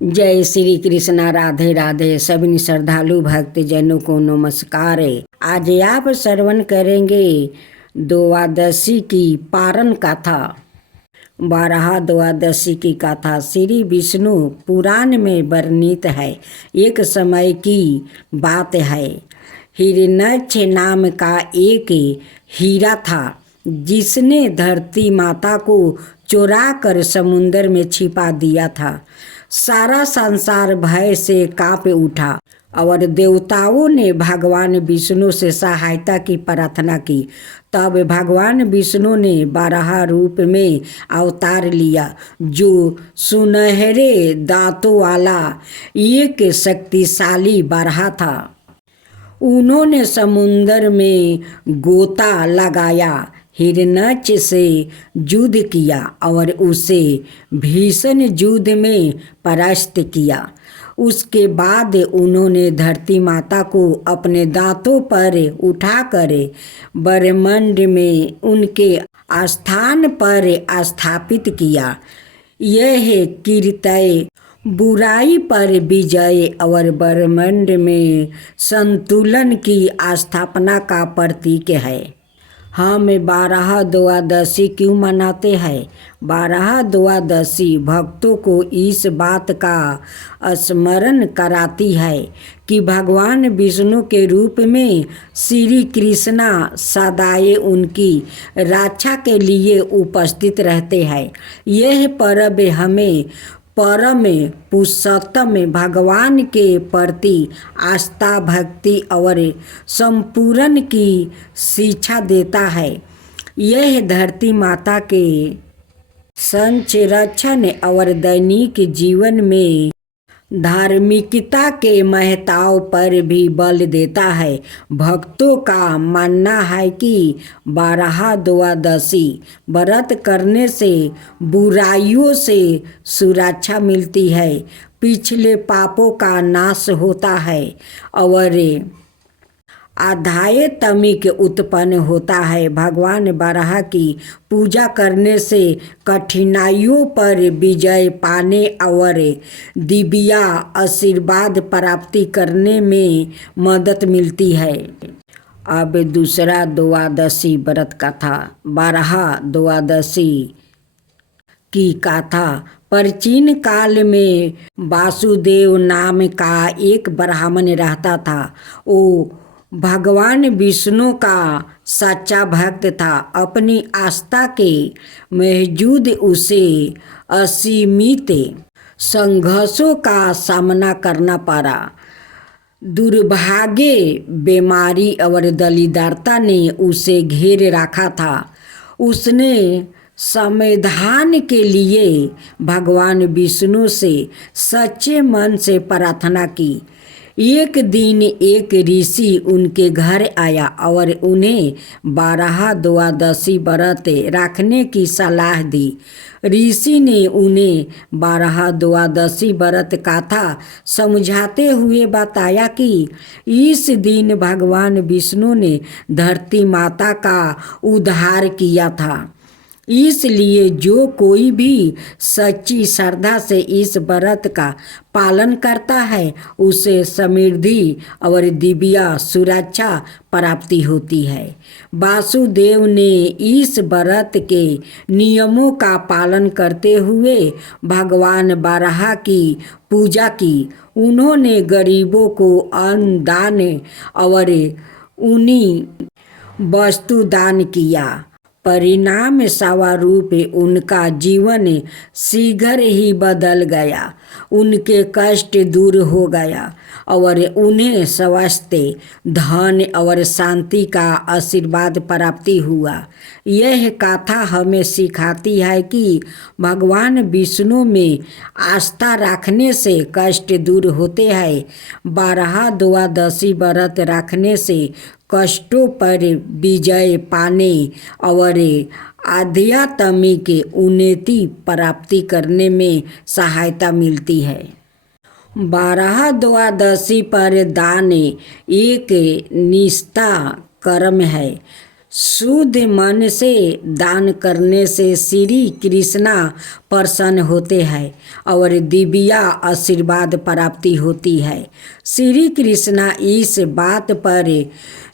जय श्री कृष्णा। राधे राधे। सभी श्रद्धालु भक्त जनों को नमस्कार। आज आप श्रवण करेंगे द्वादशी की पारण कथा। बारहा द्वादशी की कथा श्री विष्णु पुराण में वर्णित है। एक समय की बात है। हिरण्यक्ष नाम का एक हीरा था जिसने धरती माता को चुरा कर समुद्र में छिपा दिया था। सारा संसार भय से कांप उठा और देवताओं ने भगवान विष्णु से सहायता की प्रार्थना की। तब भगवान विष्णु ने बारहा रूप में अवतार लिया, जो सुनहरे दांतों वाला एक शक्तिशाली बारहा था। उन्होंने समुद्र में गोता लगाया, हिरण्यक्ष से युद्ध किया और उसे भीषण युद्ध में परास्त किया। उसके बाद उन्होंने धरती माता को अपने दांतों पर उठाकर ब्रह्मांड में उनके स्थान पर स्थापित किया। यह कीर्ति बुराई पर विजय और ब्रह्मांड में संतुलन की स्थापना का प्रतीक है। हम बारहा द्वादशी क्यों मनाते हैं? बारहा द्वादशी भक्तों को इस बात का स्मरण कराती है कि भगवान विष्णु के रूप में श्री कृष्णा सदाए उनकी रक्षा के लिए उपस्थित रहते हैं। यह पर्व हमें परम पुरुषोत्तम भगवान के प्रति आस्था, भक्ति और संपूर्ण की शिक्षा देता है। यह धरती माता के संरक्षण और दैनिक जीवन में धार्मिकता के महत्व पर भी बल देता है। भक्तों का मानना है कि बारहा द्वादशी व्रत करने से बुराइयों से सुरक्षा मिलती है, पिछले पापों का नाश होता है और आध्यात्मिक उत्पन्न होता है। भगवान बारहा की पूजा करने से कठिनाइयों पर विजय पाने और दिव्य आशीर्वाद प्राप्ति करने में मदद मिलती है। अब दूसरा द्वादशी व्रत कथा। बारहा द्वादशी की कथा। प्राचीन काल में वासुदेव नाम का एक ब्राह्मण रहता था। वो भगवान विष्णु का सच्चा भक्त था। अपनी आस्था के बावजूद उसे असीमित संघर्षों का सामना करना पड़ा। दुर्भाग्य, बीमारी और दरिद्रता ने उसे घेर रखा था। उसने समाधान के लिए भगवान विष्णु से सच्चे मन से प्रार्थना की। एक दिन एक ऋषि उनके घर आया और उन्हें बारहा द्वादशी व्रत रखने की सलाह दी। ऋषि ने उन्हें बारहा द्वादशी व्रत कथा समझाते हुए बताया कि इस दिन भगवान विष्णु ने धरती माता का उद्धार किया था। इसलिए जो कोई भी सच्ची श्रद्धा से इस व्रत का पालन करता है उसे समृद्धि और दिव्य सुरक्षा प्राप्ति होती है। वासुदेव ने इस व्रत के नियमों का पालन करते हुए भगवान बारहा की पूजा की। उन्होंने गरीबों को अन्न दान और उन्हीं वस्तु दान किया। परिणाम स्वरूप उनका जीवन शीघ्र ही बदल गया। उनके कष्ट दूर हो गया और उन्हें स्वास्थ्य, धन और शांति का आशीर्वाद प्राप्ति हुआ। यह कथा हमें सिखाती है कि भगवान विष्णु में आस्था रखने से कष्ट दूर होते हैं। बारहा द्वादशी व्रत रखने से कष्टों पर विजय पाने और आध्यात्मिक उन्नति प्राप्ति करने में सहायता मिलती है। बारहा द्वादशी पर दान एक निष्ठा कर्म है। शुद्ध मन से दान करने से श्री कृष्णा प्रसन्न होते हैं और दिव्या आशीर्वाद प्राप्ति होती है। श्री कृष्णा इस बात पर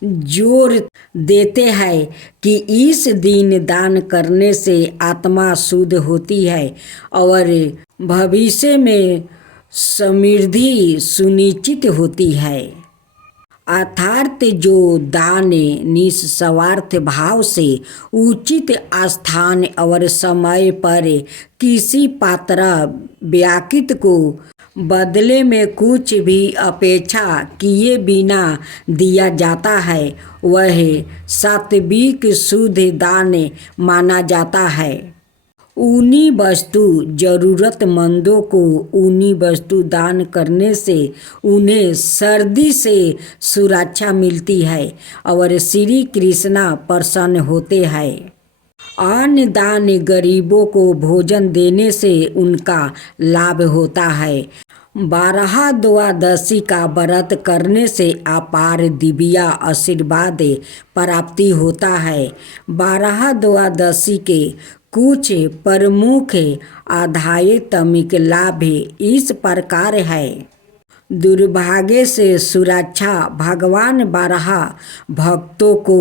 जोर देते हैं कि इस दिन दान करने से आत्मा शुद्ध होती है और भविष्य में समृद्धि सुनिश्चित होती है। अर्थात जो दान निस्वार्थ भाव से उचित स्थान और समय पर किसी पात्र व्यक्ति को बदले में कुछ भी अपेक्षा किए बिना दिया जाता है वह सात्विक शुद्ध दान माना जाता है। ऊनी वस्तु जरूरतमंदों को ऊनी वस्तु दान करने से उन्हें सर्दी से सुरक्षा मिलती है और श्री कृष्णा प्रसन्न होते हैं। अन्न दान गरीबों को भोजन देने से उनका लाभ होता है। 12 द्वादशी का व्रत करने से अपार दिव्या आशीर्वाद प्राप्ति होता है। 12 द्वादशी के कुछ प्रमुख आध्यात्मिक लाभ इस प्रकार है। दुर्भाग्य से सुरक्षा। भगवान 12 भक्तों को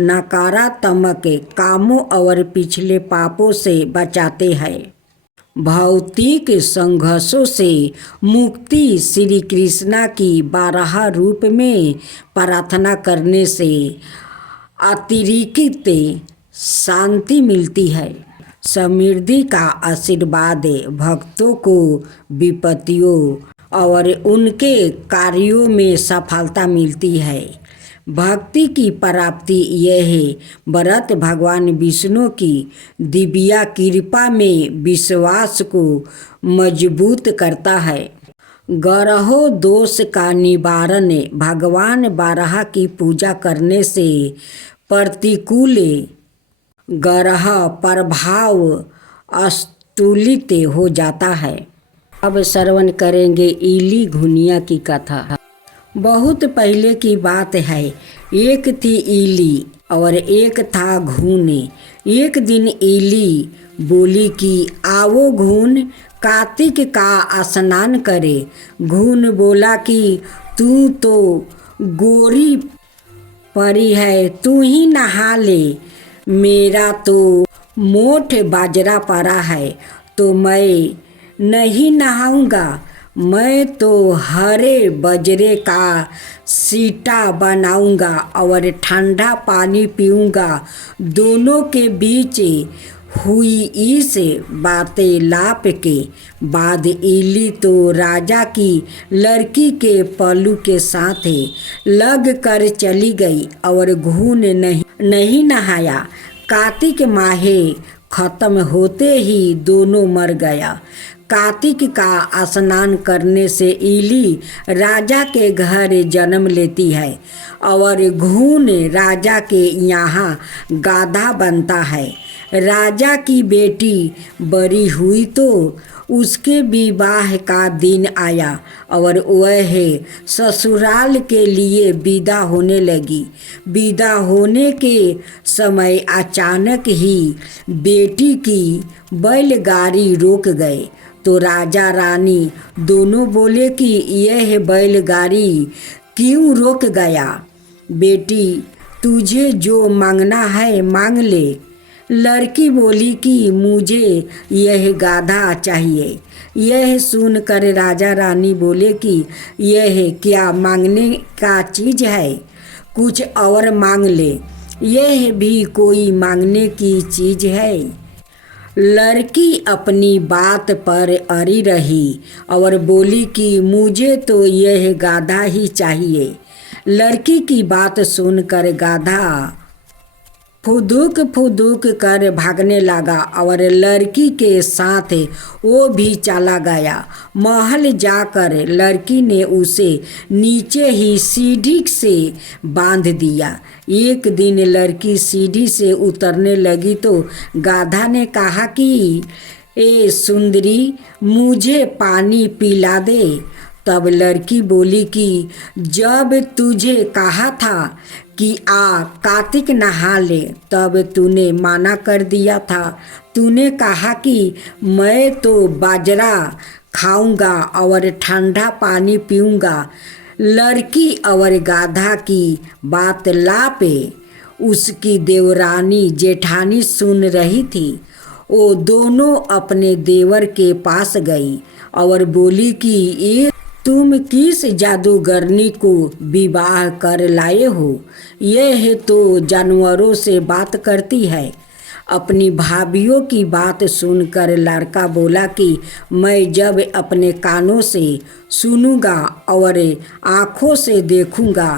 नकारात्मक कामों और पिछले पापों से बचाते हैं। भौतिक संघर्षों से मुक्ति। श्री कृष्णा की 12 रूप में प्रार्थना करने से अतिरिक्त शांति मिलती है। समृद्धि का आशीर्वाद भक्तों को विपत्तियों और उनके कार्यों में सफलता मिलती है। भक्ति की प्राप्ति यह व्रत भगवान विष्णु की दिव्या कृपा में विश्वास को मजबूत करता है। ग्रह दोष का निवारण। भगवान 12 की पूजा करने से प्रतिकूल ग्रह प्रभाव अस्तुलित हो जाता है। अब श्रवण करेंगे इली घुनिया की कथा। बहुत पहले की बात है। एक थी इली और एक था घून। एक दिन इली बोली कि आओ घून कार्तिक का स्नान करे। घून बोला कि तू तो गोरी परी है, तू ही नहा ले। मेरा तो मोठ बाजरा पड़ा है तो मैं नहीं नहाऊंगा। मैं तो हरे बजरे का सीटा बनाऊंगा और ठंडा पानी पीऊंगा। दोनों के बीच हुई इस वार्तालाप के बाद इली तो राजा की लड़की के पल्लू के साथ लग कर चली गई और घून नहीं नहाया। कार्तिक माह खत्म होते ही दोनों मर गया। कार्तिक का स्नान करने से इली राजा के घर जन्म लेती है और घून राजा के यहाँ गाधा बनता है। राजा की बेटी बड़ी हुई तो उसके विवाह का दिन आया और वह ससुराल के लिए विदा होने लगी। विदा होने के समय अचानक ही बेटी की बैलगाड़ी रोक गए तो राजा रानी दोनों बोले कि यह बैलगाड़ी क्यों रोक गया? बेटी तुझे जो मांगना है मांग ले। लड़की बोली कि मुझे यह गाधा चाहिए। यह सुनकर राजा रानी बोले कि यह क्या मांगने का चीज़ है, कुछ और मांग ले। यह भी कोई मांगने की चीज़ है? लड़की अपनी बात पर अड़ी रही और बोली कि मुझे तो यह गाधा ही चाहिए। लड़की की बात सुनकर गाधा फुदूक कर भागने लगा और लड़की के साथ वो भी चला गया। महल जाकर लड़की ने उसे नीचे ही सीढ़ी से बांध दिया। एक दिन लड़की सीढ़ी से उतरने लगी तो गाधा ने कहा कि ए सुंदरी, मुझे पानी पिला दे। तब लड़की बोली कि जब तुझे कहा था कि आ कार्तिक नहा ले तब तूने माना कर दिया था। तूने कहा कि मैं तो बाजरा खाऊंगा और ठंडा पानी पीऊंगा। लड़की और गाधा की बात लापे उसकी देवरानी जेठानी सुन रही थी। वो दोनों अपने देवर के पास गई और बोली कि ये तुम किस जादूगरनी को विवाह कर लाए हो? यह तो जानवरों से बात करती है। अपनी भाभीयों की बात सुनकर लड़का बोला कि मैं जब अपने कानों से सुनूंगा और आँखों से देखूंगा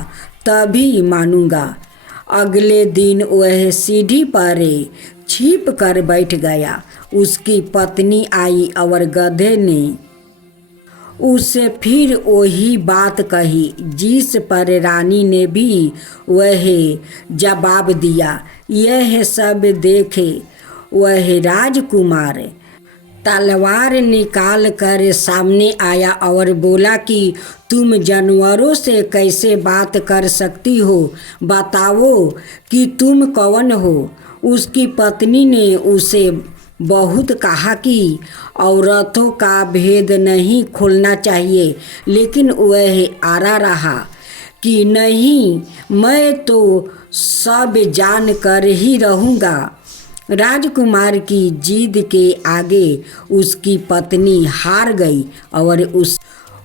तभी मानूंगा। अगले दिन वह सीढ़ी पर छिप कर बैठ गया। उसकी पत्नी आई और गधे ने उससे फिर वही बात कही, जिस पर रानी ने भी वह जवाब दिया। यह सब देखे वह राजकुमार तलवार निकाल कर सामने आया और बोला कि तुम जानवरों से कैसे बात कर सकती हो? बताओ कि तुम कौन हो? उसकी पत्नी ने उसे बहुत कहा कि औरतों का भेद नहीं खोलना चाहिए, लेकिन वह आरा रहा कि नहीं, मैं तो सब जान कर ही रहूँगा। राजकुमार की जिद के आगे उसकी पत्नी हार गई और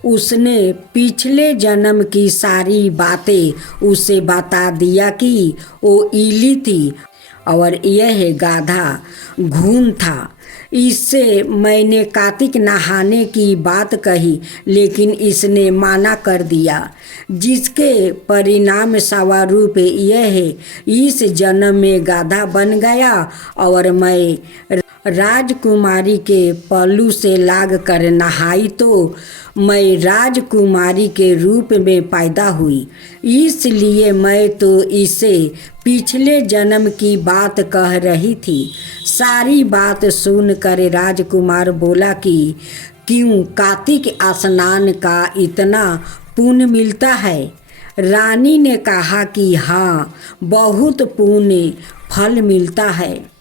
उसने पिछले जन्म की सारी बातें उसे बता दिया कि वो इली थी और यह गाधा घून था। इससे मैंने कार्तिक नहाने की बात कही, लेकिन इसने माना कर दिया, जिसके परिणाम स्वरूप यह इस जन्म में गाधा बन गया और मैं राजकुमारी के पल्लू से लाग कर नहाई तो मैं राजकुमारी के रूप में पैदा हुई। इसलिए मैं तो इसे पिछले जन्म की बात कह रही थी। सारी बात सुनकर राजकुमार बोला कि क्यों कार्तिक स्नान का इतना पुण्य मिलता है? रानी ने कहा कि हाँ, बहुत पुण्य फल मिलता है।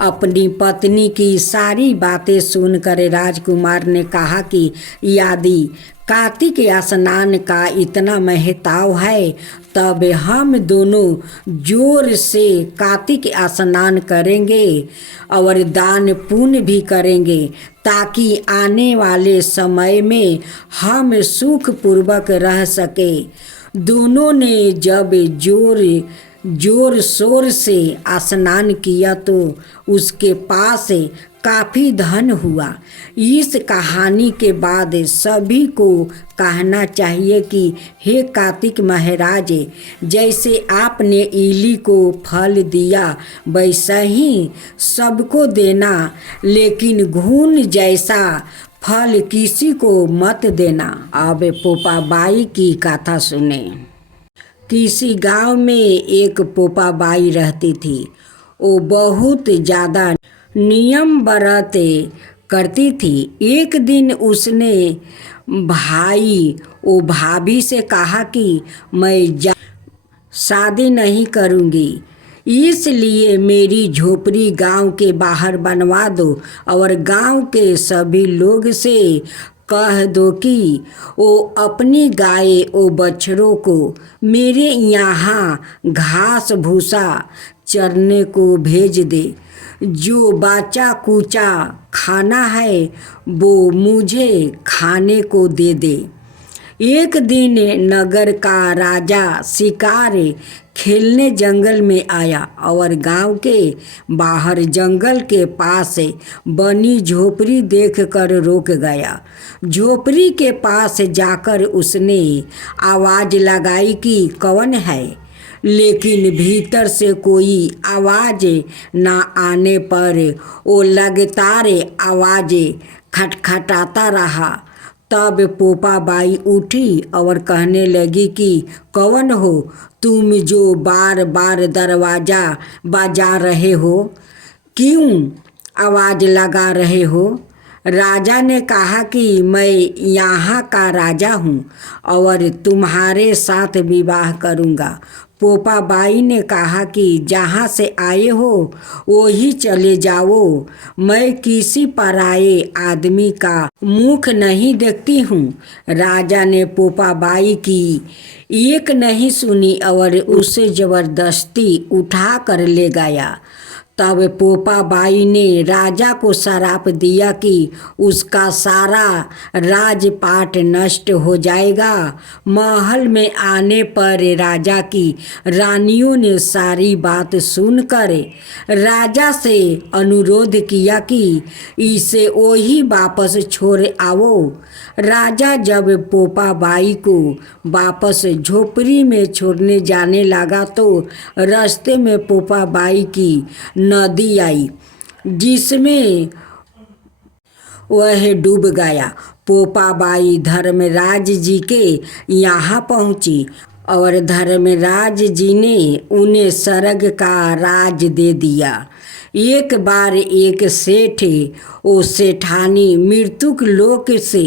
अपनी पत्नी की सारी बातें सुनकर राजकुमार ने कहा कि यदि कार्तिक स्नान का इतना महत्व है तब हम दोनों जोर से कार्तिक स्नान करेंगे और दान पुण्य भी करेंगे, ताकि आने वाले समय में हम सुखपूर्वक रह सके। दोनों ने जब जोर शोर से स्नान किया तो उसके पास काफ़ी धन हुआ। इस कहानी के बाद सभी को कहना चाहिए कि हे कार्तिक महाराज, जैसे आपने इली को फल दिया वैसा ही सबको देना, लेकिन घून जैसा फल किसी को मत देना। अब पोपाबाई की कथा सुने। किसी गांव में एक पोपाबाई रहती थी। वो बहुत ज़्यादा नियम बरते करती थी। एक दिन उसने भाभी से कहा कि मैं शादी नहीं करूँगी, इसलिए मेरी झोपड़ी गांव के बाहर बनवा दो और गांव के सभी लोग से कह दो कि वो अपनी गाय और बछड़ों को मेरे यहाँ घास भूसा चरने को भेज दे। जो बाचा कूचा खाना है वो मुझे खाने को दे दे। एक दिन नगर का राजा शिकार खेलने जंगल में आया और गांव के बाहर जंगल के पास बनी झोपड़ी देखकर रुक गया। झोपड़ी के पास जाकर उसने आवाज़ लगाई कि कौन है, लेकिन भीतर से कोई आवाज़ ना आने पर वो लगातार आवाज़ खटखटाता रहा। तब पोपाबाई उठी और कहने लगी कि कौन हो तुम जो बार बार दरवाज़ा बजा रहे हो? क्यों आवाज़ लगा रहे हो? राजा ने कहा कि मैं यहाँ का राजा हूँ और तुम्हारे साथ विवाह करूँगा। पोपा बाई ने कहा कि जहाँ से आए हो वही चले जाओ, मैं किसी पराये आदमी का मुख नहीं देखती हूँ। राजा ने पोपा बाई की एक नहीं सुनी और उसे जबरदस्ती उठा कर ले गया। तब पोपा बाई ने राजा को श्राप दिया कि उसका सारा राजपाट नष्ट हो जाएगा। महल में आने पर राजा की रानियों ने सारी बात सुनकर राजा से अनुरोध किया कि इसे वही वापस छोड़ आओ। राजा जब पोपा बाई को वापस झोपड़ी में छोड़ने जाने लगा तो रास्ते में पोपा बाई की नदी आई, जिसमें वह डूब गया। पोपा बाई धर्मराज जी के यहाँ पहुँची और धर्मराज जी ने उन्हें स्वर्ग का राज दे दिया। एक बार एक सेठ ओ सेठानी मृत्युक लोक से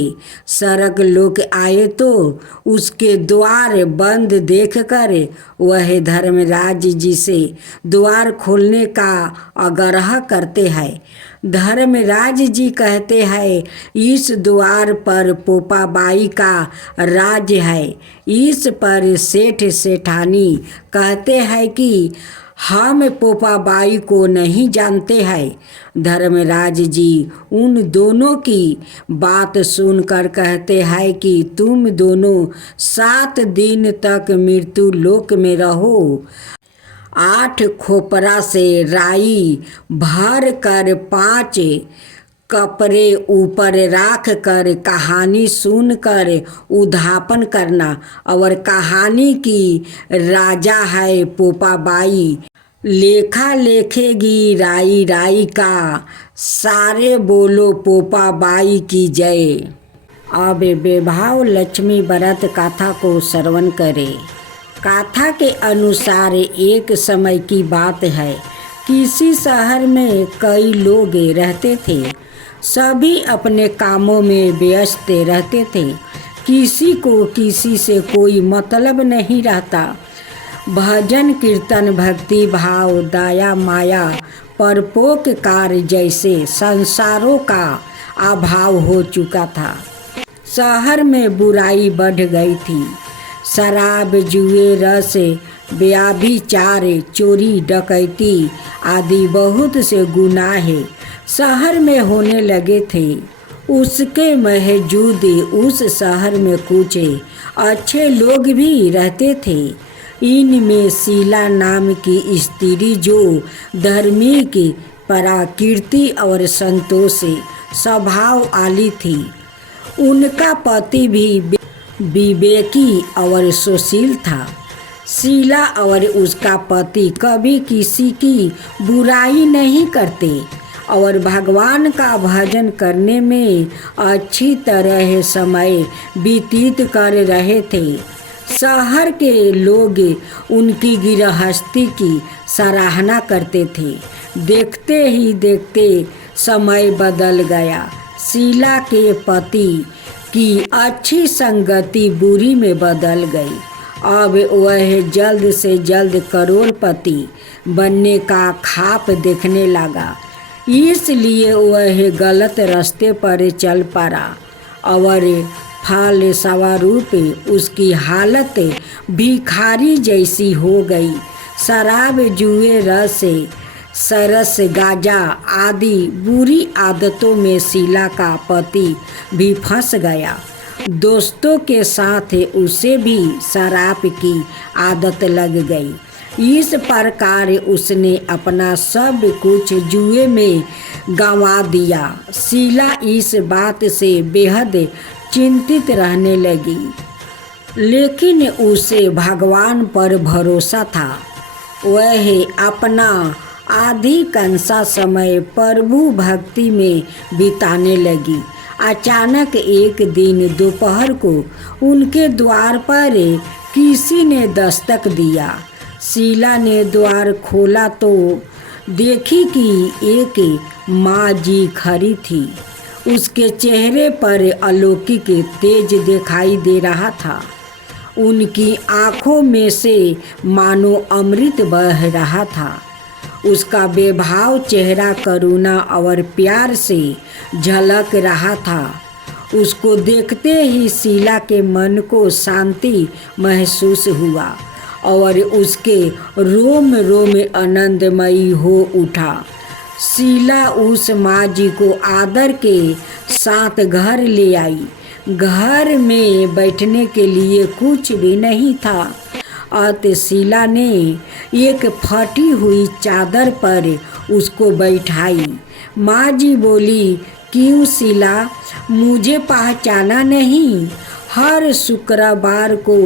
स्वर्ग लोक आए तो उसके द्वार बंद देखकर वह धर्मराज जी से द्वार खोलने का आग्रह करते हैं। धर्मराज जी कहते हैं, इस द्वार पर पोपा बाई का राज है। इस पर सेठ सेठानी कहते हैं कि हम पोपा बाई को नहीं जानते हैं। धर्मराज जी उन दोनों की बात सुनकर कहते हैं कि तुम दोनों 7 दिन तक मृत्यु लोक में रहो। 8 खोपरा से राई भर कर 5 कपड़े ऊपर राख कर कहानी सुनकर उद्यापन करना। और कहानी की राजा है पोपा बाई, लेखा लेखेगी राई राई का, सारे बोलो पोपा बाई की जय। अब बेभाव लक्ष्मी व्रत कथा को श्रवण करें। कथा के अनुसार एक समय की बात है। किसी शहर में कई लोग रहते थे। सभी अपने कामों में व्यस्त रहते थे। किसी को किसी से कोई मतलब नहीं रहता। भजन कीर्तन भक्ति भाव दया माया परोपकार जैसे संसारों का अभाव हो चुका था। शहर में बुराई बढ़ गई थी। शराब जुए रस व्यभिचार चोरी डकैती आदि बहुत से गुनाह शहर में होने लगे थे। उसके बावजूद उस शहर में कुछ अच्छे लोग भी रहते थे। इनमें शीला नाम की स्त्री जो धार्मिक प्रकृति और संतोष स्वभाव वाली थी। उनका पति भी विवेकी और सुशील था। शीला और उसका पति कभी किसी की बुराई नहीं करते और भगवान का भजन करने में अच्छी तरह समय व्यतीत कर रहे थे। शहर के लोग उनकी गृहस्थी की सराहना करते थे। देखते ही देखते समय बदल गया। शीला के पति की अच्छी संगति बुरी में बदल गई। अब वह जल्द से जल्द करोड़पति बनने का ख्वाब देखने लगा। इसलिए वह गलत रास्ते पर चल पड़ा और फल स्वरूप उसकी हालत भिखारी जैसी हो गई। शराब जुए रस सरस गाजा आदि बुरी आदतों में शीला का पति भी फंस गया। दोस्तों के साथ उसे भी शराब की आदत लग गई। इस प्रकार उसने अपना सब कुछ जुए में गंवा दिया। शीला इस बात से बेहद चिंतित रहने लगी, लेकिन उसे भगवान पर भरोसा था। वह अपना अधिकांश समय प्रभु भक्ति में बिताने लगी। अचानक एक दिन दोपहर को उनके द्वार पर किसी ने दस्तक दिया। शीला ने द्वार खोला तो देखी कि एक माँ जी खड़ी थी। उसके चेहरे पर अलौकिक तेज दिखाई दे रहा था। उनकी आँखों में से मानो अमृत बह रहा था। उसका बेभाव चेहरा करुणा और प्यार से झलक रहा था। उसको देखते ही शीला के मन को शांति महसूस हुआ और उसके रोम रोम आनंदमयी हो उठा। शीला उस माँ जी को आदर के साथ घर ले आई। घर में बैठने के लिए कुछ भी नहीं था। अतः शीला ने एक फटी हुई चादर पर उसको बैठाई। माँ जी बोली, क्यों शीला, मुझे पहचाना नहीं? हर शुक्रवार को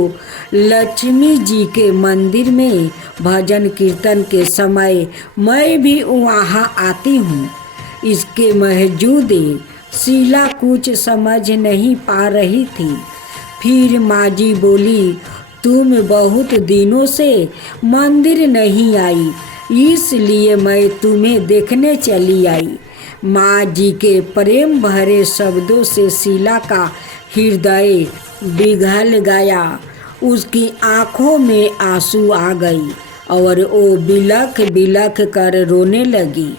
लक्ष्मी जी के मंदिर में भजन कीर्तन के समय मैं भी वहाँ आती हूँ। इसके मौजूद शीला कुछ समझ नहीं पा रही थी। फिर माँ जी बोली, तुम बहुत दिनों से मंदिर नहीं आई, इसलिए मैं तुम्हें देखने चली आई। माँ जी के प्रेम भरे शब्दों से शीला का हृदय पिघल गया। उसकी आँखों में आंसू आ गई और वो बिलख बिलख कर रोने लगी।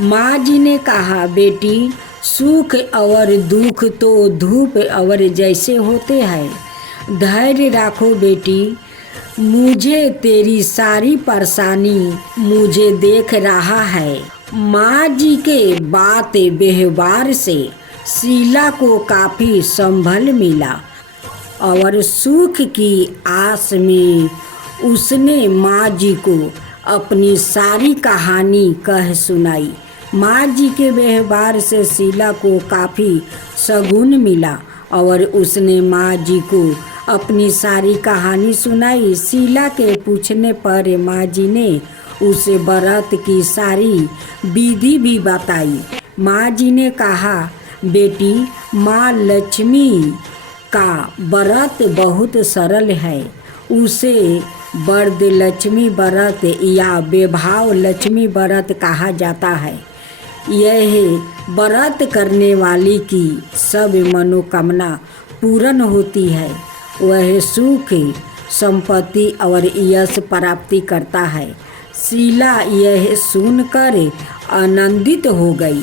माँ जी ने कहा, बेटी, सुख और दुख तो धूप और जैसे होते हैं। धैर्य रखो बेटी, मुझे तेरी सारी परेशानी मुझे देख रहा है। माँ जी के बात व्यवहार से शीला को काफ़ी संभल मिला और सुख की आस में उसने माँ जी को अपनी सारी कहानी कह सुनाई। माँ जी के व्यवहार से शीला को काफ़ी शगुन मिला और उसने माँ जी को अपनी सारी कहानी सुनाई। शीला के पूछने पर माँ जी ने उसे व्रत की सारी विधि भी बताई। माँ जी ने कहा, बेटी, माँ लक्ष्मी का व्रत बहुत सरल है। उसे वरद लक्ष्मी व्रत या वैभव लक्ष्मी व्रत कहा जाता है। यह व्रत करने वाली की सब मनोकामना पूर्ण होती है। वह सुख, संपत्ति और यश प्राप्ति करता है। शीला यह सुनकर आनंदित हो गई।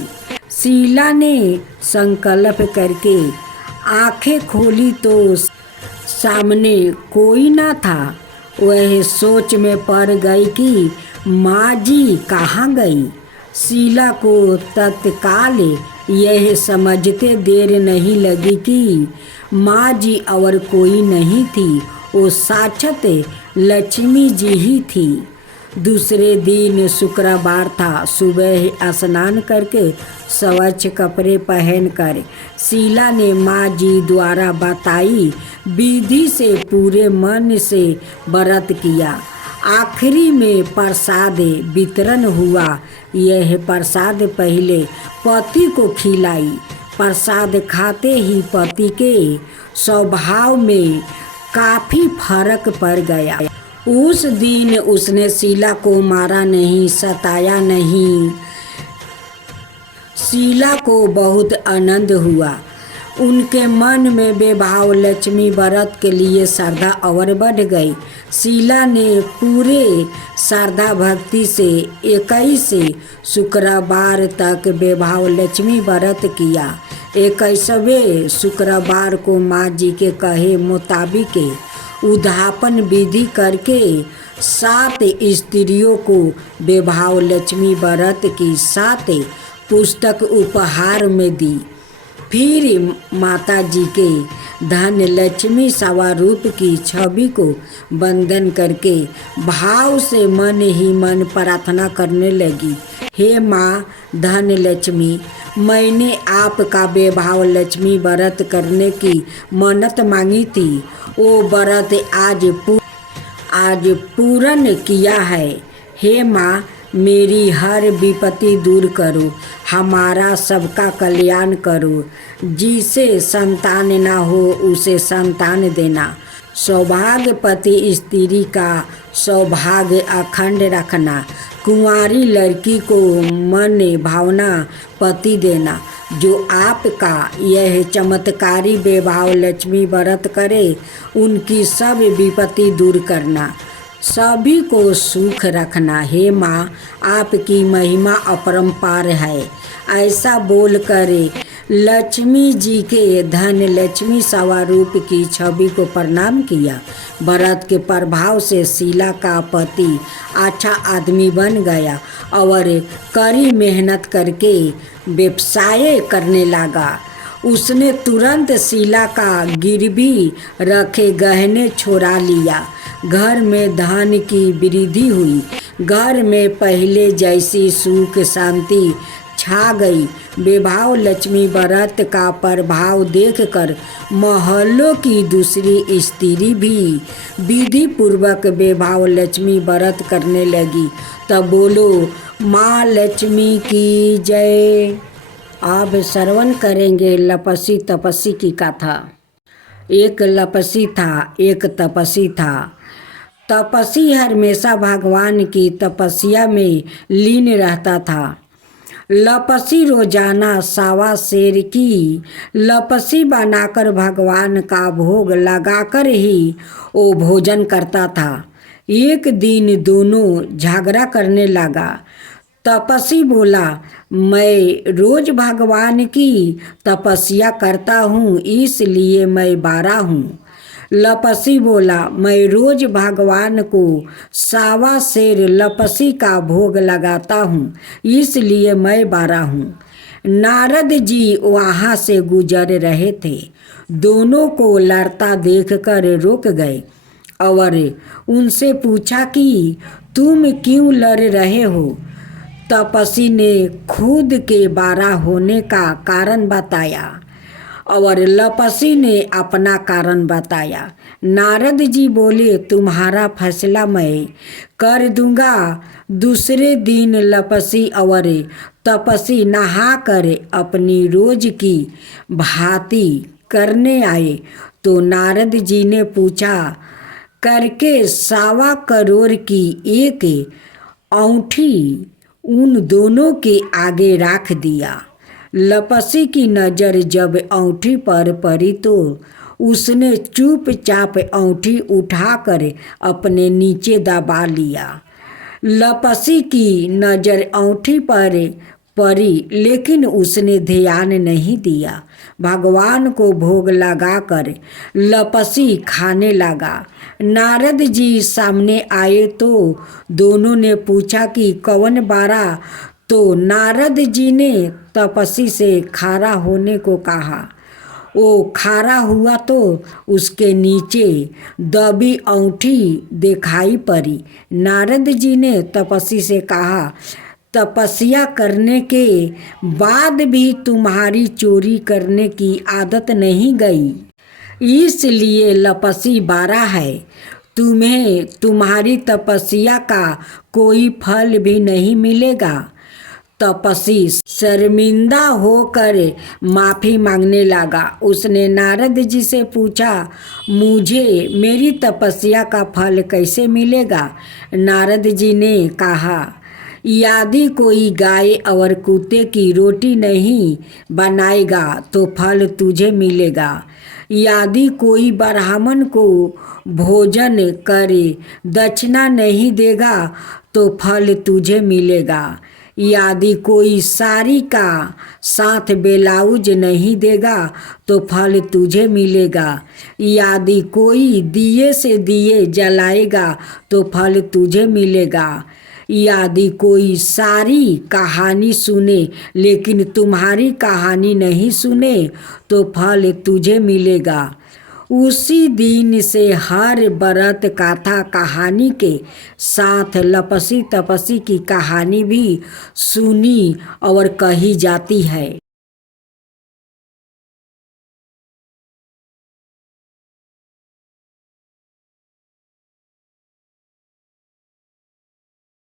शीला ने संकल्प करके आंखें खोली तो सामने कोई ना था। वह सोच में पड़ गई कि माँ जी कहाँ गई। शीला को तत्काल यह समझते देर नहीं लगी कि माँ जी और कोई नहीं थी, वो साक्षात लक्ष्मी जी ही थी। दूसरे दिन शुक्रवार था। सुबह स्नान करके स्वच्छ कपड़े पहनकर शीला ने माँ जी द्वारा बताई विधि से पूरे मन से व्रत किया। आखिरी में प्रसाद वितरण हुआ। यह प्रसाद पहले पति को खिलाई। प्रसाद खाते ही पति के स्वभाव में काफ़ी फर्क पड़ गया। उस दिन उसने शीला को मारा नहीं, सताया नहीं। शीला को बहुत आनंद हुआ। उनके मन में वैभव लक्ष्मी व्रत के लिए श्रद्धा और बढ़ गई। शीला ने पूरे श्रद्धा भक्ति से 21 शुक्रवार तक वैभव लक्ष्मी व्रत किया। 21वें शुक्रवार को माँ जी के कहे मुताबिक उद्यापन विधि करके 7 स्त्रियों को वैभव लक्ष्मी व्रत की 7 पुस्तक उपहार में दी। फिर माता जी के धन लक्ष्मी स्वरूप की छवि को वंदन करके भाव से मन ही मन प्रार्थना करने लगी, हे माँ धन लक्ष्मी, मैंने आपका वैभव लक्ष्मी व्रत करने की मन्नत मांगी थी। वो व्रत आज पूर्ण किया है। हे माँ, मेरी हर विपत्ति दूर करो, हमारा सबका कल्याण करो। जिसे संतान ना हो उसे संतान देना, सौभाग्यपति स्त्री का सौभाग्य अखंड रखना, कुंवारी लड़की को मन भावना पति देना। जो आपका यह चमत्कारी व्यवहार लक्ष्मी व्रत करे, उनकी सब विपत्ति दूर करना, सभी को सुख रखना। हे माँ, आपकी महिमा अपरंपार है। ऐसा बोल करे लक्ष्मी जी के धन लक्ष्मी स्वरूप की छवि को प्रणाम किया। व्रत के प्रभाव से शीला का पति अच्छा आदमी बन गया और कड़ी मेहनत करके व्यवसाय करने लगा। उसने तुरंत शीला का गिरवी रखे गहने छोड़ा लिया। घर में धन की वृद्धि हुई। घर में पहले जैसी सुख शांति छा गई। विवाह लक्ष्मी व्रत का प्रभाव देखकर मोहल्लों की दूसरी स्त्री भी विधि पूर्वक विवाह लक्ष्मी व्रत करने लगी। तब बोलो माँ लक्ष्मी की जय। अब श्रवण करेंगे लपसी तपसी की कथा। एक लपसी था, एक तपसी था। तपसी हमेशा भगवान की तपस्या में लीन रहता था। लपसी रोजाना सावा शेर की लपसी बनाकर भगवान का भोग लगाकर ही वो भोजन करता था। एक दिन दोनों झगड़ा करने लगा। तपसी बोला, मैं रोज भगवान की तपस्या करता हूँ, इसलिए मैं बारा हूँ। लपसी बोला, मैं रोज भगवान को सावा शेर लपसी का भोग लगाता हूँ, इसलिए मैं बारा हूँ। नारद जी वहाँ से गुजर रहे थे। दोनों को लड़ता देखकर रुक गए और उनसे पूछा कि तुम क्यों लड़ रहे हो। तपसी ने खुद के बारा होने का कारण बताया और लपसी ने अपना कारण बताया। नारद जी बोले, तुम्हारा फैसला मैं कर दूंगा। दूसरे दिन लपसी और तपसी नहा कर अपनी रोज की भांति करने आए तो नारद जी ने पूछा करके 1.25 करोड़ की एक औंठी उन दोनों के आगे रख दिया। लपसी की नज़र जब औंठी पर पड़ी तो उसने चुपचाप औंठी उठाकर अपने नीचे दबा लिया। लपसी की नज़र औंठी पर पड़ी लेकिन उसने ध्यान नहीं दिया। भगवान को भोग लगाकर लपसी खाने लगा। नारद जी सामने आए तो दोनों ने पूछा कि कौन बारा। तो नारद जी ने तपसी से खारा होने को कहा। वो खारा हुआ तो उसके नीचे दबी औंठी दिखाई पड़ी। नारद जी ने तपसी से कहा, तपस्या करने के बाद भी तुम्हारी चोरी करने की आदत नहीं गई, इसलिए लपसी बारा है। तुम्हें तुम्हारी तपस्या का कोई फल भी नहीं मिलेगा। तपसी शर्मिंदा होकर माफ़ी मांगने लगा। उसने नारद जी से पूछा, मुझे मेरी तपस्या का फल कैसे मिलेगा। नारद जी ने कहा, यदि कोई गाय और कुत्ते की रोटी नहीं बनाएगा तो फल तुझे मिलेगा। यदि कोई ब्राह्मण को भोजन करे दक्षिणा नहीं देगा तो फल तुझे मिलेगा। यदि कोई साड़ी का साथ ब्लाउज नहीं देगा तो फल तुझे मिलेगा। यदि कोई दिए से दिए जलाएगा तो फल तुझे मिलेगा। यदि कोई सारी कहानी सुने लेकिन तुम्हारी कहानी नहीं सुने तो फल तुझे मिलेगा। उसी दिन से हर व्रत कथा कहानी के साथ लपसी तपसी की कहानी भी सुनी और कही जाती है।